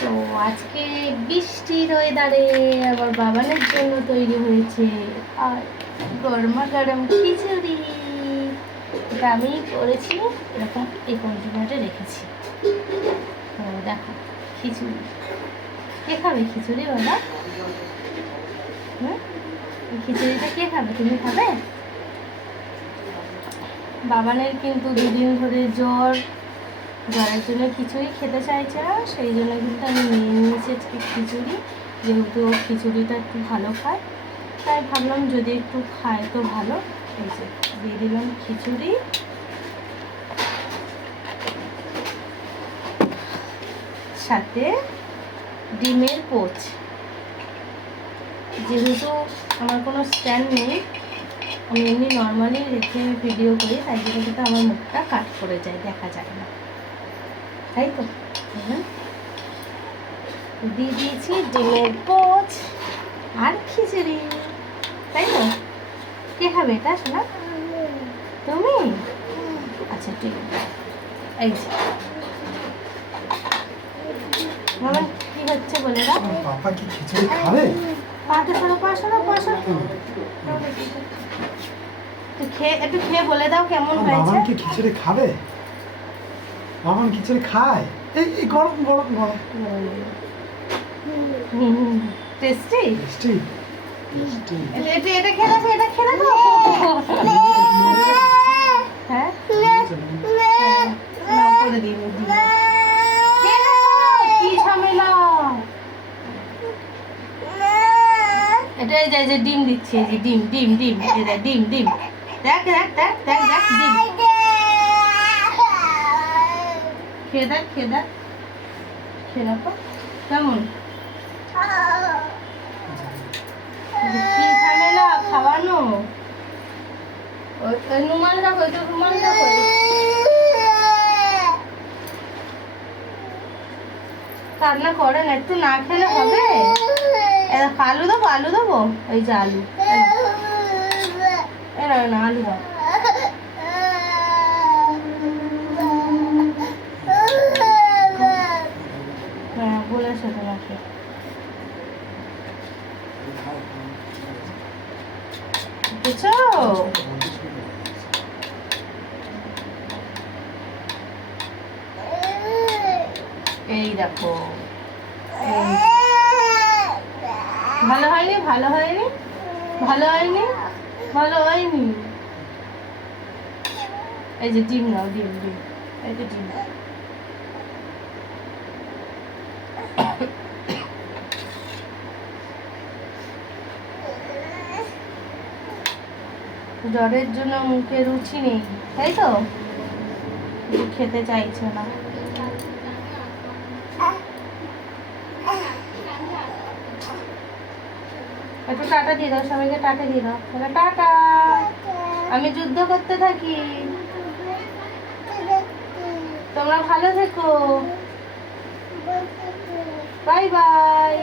তো আজকে বৃষ্টির ওয়েদারে আমার বাবানের জন্য তৈরি হয়েছে আর গরমা গরম খিচুড়ি। এটা আমি করেছি, এরকম এই কন্টেনারে রেখেছি। তো দেখো খিচুড়ি, কে খাবে খিচুড়ি বাবা? খিচুড়িটা কে খাবে? তুমি খাবে? বাবানের কিন্তু দুদিন ধরে জ্বরের জন্য খিচুড়ি খেতে চাইছে না, সেই জন্য কিন্তু আমি নিয়ে নিয়েছি আজকে খিচুড়ি। যেহেতু খিচুড়িটা একটু ভালো খায়, তাই ভাবলাম যদি একটু খায় তো ভালো। এই যে দিয়ে দিলাম খিচুড়ি, সাথে ডিমের পোচ। যেহেতু আমার কোনো স্ট্যান্ড নেই, আমি এমনি নর্মালি রেখে ভিডিও করি, তাই জন্য কিন্তু আমার মুখটা কাট করে যায়, দেখা যায় না, তাই তো। দিয়ে দিয়েছি ডিমের পোচ আর খিচুড়ি, তাই তো। কে খাবে এটা শোনা? তুমি? আচ্ছা ঠিক আছে। এই যে মামা কি হচ্ছে বলে দাও। পাপা কি খিচুড়ি খাবে? পাতে সরো, পাশারো পাশারো। একটু খেয়ে বলে দাও কেমন হয়েছে। বাবান কি খিচুড়ি খাবে? বাবান খিচুড়ি খায়? এই গরম গরম গরম। Tasty tasty tasty. এটা খেয়ে দেখো, এটা খেয়ে দেখো। হ্যাঁ না করে দিই কি ঝামেলা। এটা এই যে ডিম দিচ্ছি, এই যে ডিম ডিম ডিম, এই যে ডিম ডিম, দেখ দেখ দেখ দেখ দেখ ডিম। খেয়ে দেখ খেয়ে দেখ, খেয়ে দেখো কেমন। কি ঝামেলা খাওয়ানো। ওই রুমাল রাখো, ওইটা রুমাল রাখো। কান্না করে না, একটু না খেলে হবে। আলু দেবো, আলু দেবো, এই যে আলু, এরা না আলু দাও। হ্যাঁ বলেছে তোমাকে। বুঝছো? এই দেখো, ভালো হয়নি, ভালো হয়নি, ভালো হয়নি, ভালো হয়নি। এই যে ডিম নাও, ডিম ডিম, এই যে ডিম। জ্বরের জন্য মুখে রুচি নেই, তাই তো, খেতে চাইছে না। একটু টাটা দিয়ে দাও, সবাইকে টাটা দিয়ে দাও, টাটা। আমি যুদ্ধ করতে থাকি, তোমরা ভালো থেকো, বাই বাই।